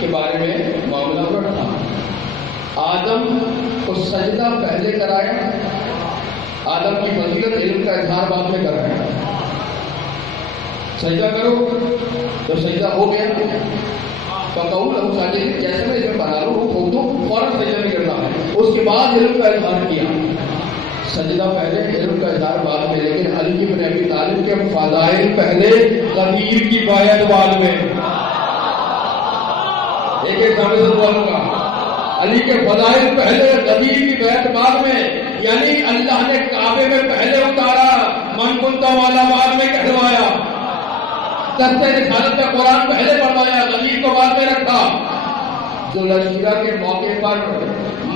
کے بارے میں معاملہ الٹ تھا. آدم کو سجدہ پہلے کرایا, آدم کی فضیلت علم کا اظہار بعد میں کرایا. سجدہ کرو تو سجدہ ہو گیا فقول ابو ساجد, جیسے میں اسے بنا لوں وہ پھونک دوں فوراً سجدہ نہیں کرنا ہے. اس کے بعد علم کا اظہار کیا. سجدہ پہلے علم کا اظہار بعد میں. لیکن علی بن ابی طالب کے فضائل پہلے, غدیر کی بیعت بعد میں. ایک سامنے سے بولوں گا, علی کے فضائل پہلے, غدیر کی بیعت بعد میں. یعنی اللہ نے کعبے میں پہلے اتارا, من کنتا والا بعد میں کہلوایا, دستے رسالت کا قرآن پہلے پڑھوایا, غدیر کو بعد میں رکھا. ذوالحجہ کے موقع پر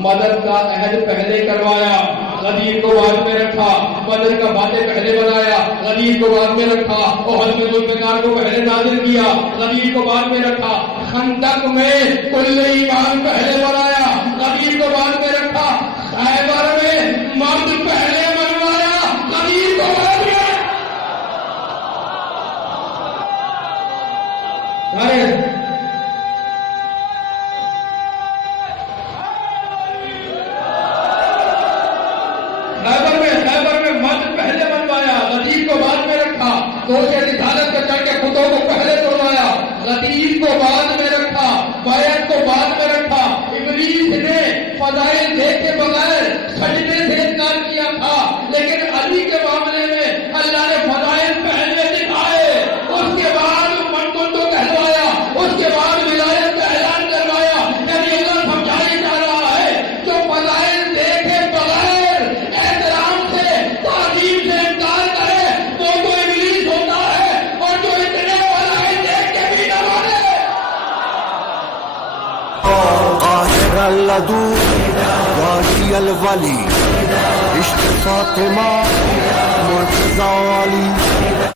مدد کا عہد پہلے کروایا, غدیر کو بعد میں رکھا. بدر کا فاتح پہلے بنایا, غدیر کو بعد میں رکھا. احد میں ذوالفقار کو پہلے نازل کیا, غدیر کو بعد میں رکھا. خندق میں کل ایمان پہلے بنایا, غدیر کو بعد میں رکھا. خیبر میں مرد پہلے بنوایا, غدیر کو بعد میں. خیبر میں مرد پہلے بنوایا, غدیر کو بعد میں رکھا. تو کے رسالت کے چڑھ کے خطوں کو پہلے توڑوایا, غدیر کو بعد میں رکھا. بیعت کو بعد میں رکھا. ابلیس نے فضائل دیکھے بغیر سجدے سے انکار کیا تھا, لیکن علی کے معاملے میں اللہ نے فضائل پہلے دکھائے. اس کے بعد من کو کہلوایا, اس کے بعد ولایت کا اعلان کروایا. یعنی اللہ سمجھایا جا رہا ہے جو فضائل دیکھے بغیر احترام سے, تعظیم سے انکار کرے وہ تو ابلیس ہوتا ہے, اور جو اتنے فضائل دیکھ کے بھی نہ مانے. الدو غازی الولی عشق فاطمہ مرتضی علی